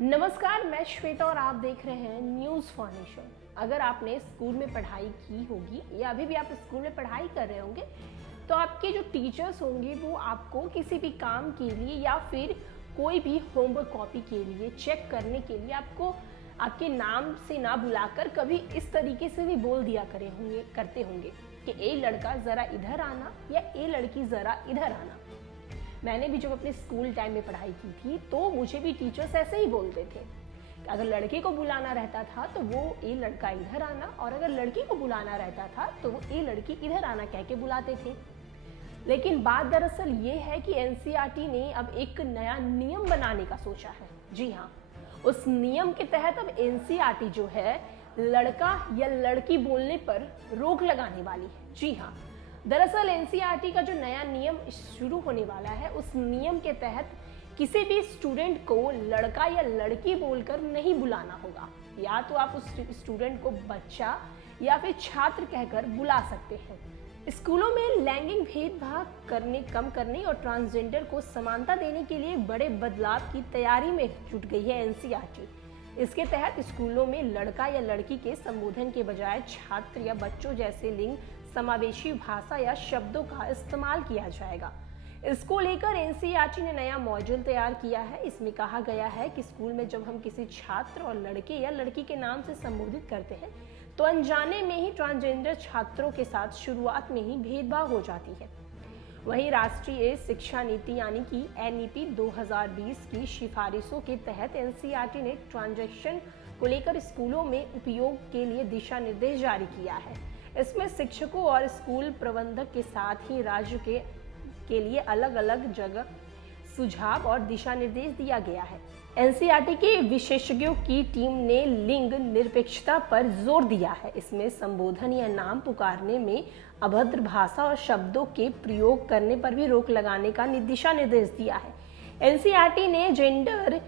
नमस्कार, मैं श्वेता और आप देख रहे हैं न्यूज़ फाउंडेशन। अगर आपने स्कूल में पढ़ाई की होगी या अभी भी आप स्कूल में पढ़ाई कर रहे होंगे तो आपके जो टीचर्स होंगे वो आपको किसी भी काम के लिए या फिर कोई भी होमवर्क कॉपी के लिए चेक करने के लिए आपको आपके नाम से ना बुलाकर कभी इस तरीके से भी बोल दिया करते होंगे कि ए लड़का ज़रा इधर आना या ए लड़की ज़रा इधर आना। मैंने भी जब अपने स्कूल टाइम में पढ़ाई की थी तो मुझे भी टीचर्स ऐसे ही बोलते थे। अगर लड़के को बुलाना रहता था तो वो ए लड़का इधर आना, और अगर लड़की को बुलाना रहता था तो वो ए लड़की इधर आना कह के बुलाते थे। लेकिन बात दरअसल ये है कि एनसीईआरटी ने अब एक नया नियम बनाने का सोचा है। जी हाँ, उस नियम के तहत अब एनसीईआरटी जो है लड़का या लड़की बोलने पर रोक लगाने वाली है। जी हाँ, दरअसल एनसीईआरटी का जो नया नियम शुरू होने वाला है उस नियम के तहत किसी भी स्टूडेंट को लड़का या लड़की बोलकर नहीं बुलाना होगा। या तो आप उस स्टूडेंट को बच्चा या फिर छात्र कहकर बुला सकते हैं। स्कूलों में लैंगिक भेदभाव कम करने और ट्रांसजेंडर को समानता देने के लिए बड़े बदलाव की तैयारी में जुट गई है एनसीईआरटी। इसके तहत स्कूलों में लड़का या लड़की के संबोधन के बजाय छात्र या बच्चों जैसे लिंग समावेशी भाषा या शब्दों का इस्तेमाल किया जाएगा। इसको लेकर एनसीईआरटी ने नया मॉड्यूल तैयार किया है। इसमें कहा गया है कि स्कूल में जब हम किसी छात्र और लड़के या लड़की के नाम से संबोधित करते हैं तो अनजाने में ही ट्रांसजेंडर छात्रों के साथ शुरुआत में ही भेदभाव हो जाती है। वहीं राष्ट्रीय शिक्षा नीति यानी कि एनईपी 2020 की सिफारिशों के तहत एनसीईआरटी ने ट्रांजेक्शन को लेकर स्कूलों में उपयोग के लिए दिशा निर्देश जारी किया है। इसमें शिक्षकों और स्कूल प्रबंधक के साथ ही राज्य के लिए अलग अलग जगह सुझाव और दिशा निर्देश दिया गया है। एनसीईआरटी के विशेषज्ञों की टीम ने लिंग निरपेक्षता पर जोर दिया है। इसमें संबोधन या नाम पुकारने में अभद्र भाषा और शब्दों के प्रयोग करने पर भी रोक लगाने का दिशा निर्देश दिया है। एनसीईआरटी ने जेंडर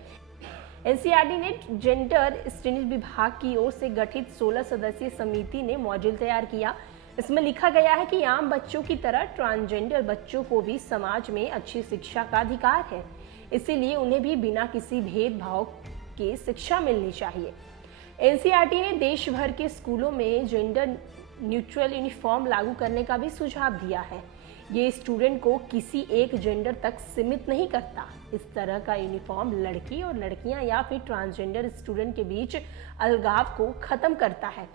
स्टडीज विभाग की ओर से गठित 16 सदस्यीय समिति ने मॉड्यूल तैयार किया। इसमें लिखा गया है कि आम बच्चों की तरह ट्रांसजेंडर बच्चों को भी समाज में अच्छी शिक्षा का अधिकार है, इसीलिए उन्हें भी बिना किसी भेदभाव के शिक्षा मिलनी चाहिए। एनसीईआरटी ने देश भर के स्कूलों में जेंडर न्यूट्रल यूनिफॉर्म लागू करने का भी सुझाव दिया है। ये स्टूडेंट को किसी एक जेंडर तक सीमित नहीं करता। इस तरह का यूनिफॉर्म लड़की और लड़कियां या फिर ट्रांसजेंडर स्टूडेंट के बीच अलगाव को खत्म करता है।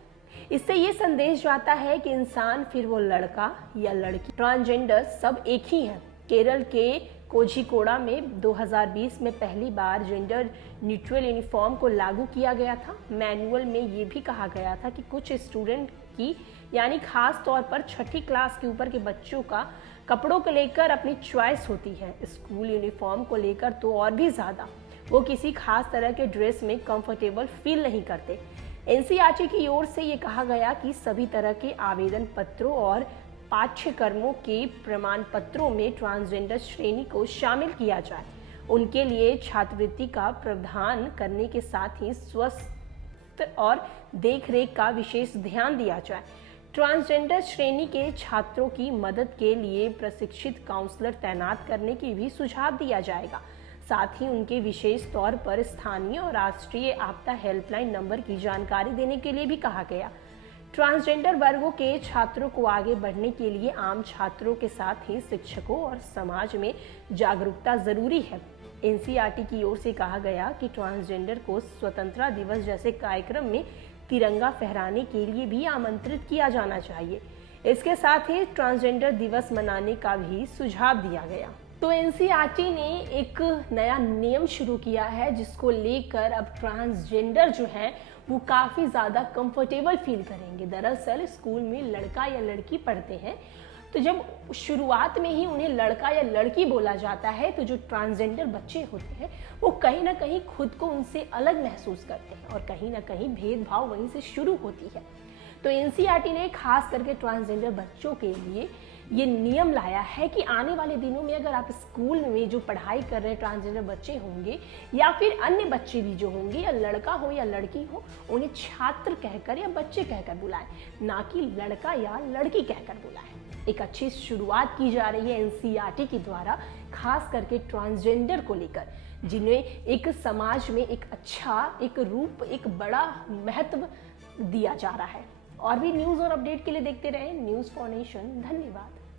इससे ये संदेश जाता है कि इंसान, फिर वो लड़का या लड़की, ट्रांसजेंडर सब एक ही है। केरल के कोझिकोड़ा में 2020 में पहली बार जेंडर न्यूट्रल यूनिफॉर्म को लागू किया गया था। मैनुअल में ये भी कहा गया था कि कुछ स्टूडेंट की यानी खास तौर पर छठी क्लास के ऊपर के बच्चों का कपड़ों को लेकर अपनी चॉइस होती है। स्कूल यूनिफॉर्म को लेकर तो और भी ज़्यादा, वो किसी खास तरह के ड्रेस में कंफर्टेबल फील नहीं करते। एनसीईआरटी की ओर से ये कहा गया कि सभी तरह के आवेदन पत्रों और पाठ्यक्रमों के प्रमाण पत्रों में ट्रांसजेंडर श्रेणी को शामिल किया जाए। उनके लिए छात्रवृत्ति का प्रावधान करने के साथ ही स्वास्थ्य और देखरेख का विशेष ध्यान दिया जाए। ट्रांसजेंडर श्रेणी के छात्रों की मदद के लिए प्रशिक्षित काउंसलर तैनात करने की भी सुझाव दिया जाएगा। साथ ही उनके विशेष तौर पर स्थानीय और राष्ट्रीय आपदा हेल्पलाइन नंबर की जानकारी देने के लिए भी कहा गया। ट्रांसजेंडर वर्गों के छात्रों को आगे बढ़ने के लिए आम छात्रों के साथ ही शिक्षकों और समाज में जागरूकता जरूरी है। एनसीईआरटी की ओर से कहा गया कि ट्रांसजेंडर को स्वतंत्रता दिवस जैसे कार्यक्रम में तिरंगा फहराने के लिए भी आमंत्रित किया जाना चाहिए। इसके साथ ही ट्रांसजेंडर दिवस मनाने का भी सुझाव दिया गया। तो एनसीईआरटी ने एक नया नियम शुरू किया है जिसको लेकर अब ट्रांसजेंडर जो है वो काफ़ी ज़्यादा कंफर्टेबल फील करेंगे। दरअसल स्कूल में लड़का या लड़की पढ़ते हैं तो जब शुरुआत में ही उन्हें लड़का या लड़की बोला जाता है तो जो ट्रांसजेंडर बच्चे होते हैं वो कहीं ना कहीं खुद को उनसे अलग महसूस करते हैं और कहीं ना कहीं भेदभाव वहीं से शुरू होती है। तो एनसीईआरटी ने खास करके ट्रांसजेंडर बच्चों के लिए ये नियम लाया है कि आने वाले दिनों में अगर आप स्कूल में जो पढ़ाई कर रहे ट्रांसजेंडर बच्चे होंगे या फिर अन्य बच्चे भी जो होंगे, या लड़का हो या लड़की हो, उन्हें छात्र कहकर या बच्चे कहकर बुलाएं, ना कि लड़का या लड़की कहकर बुलाएं। एक अच्छी शुरुआत की जा रही है एनसीईआरटी के द्वारा खास करके ट्रांसजेंडर को लेकर। जिन्हें एक समाज में एक अच्छा एक रूप, एक बड़ा महत्व दिया जा रहा है। और भी न्यूज़ और अपडेट के लिए देखते रहें न्यूज़ फॉर नेशन। धन्यवाद।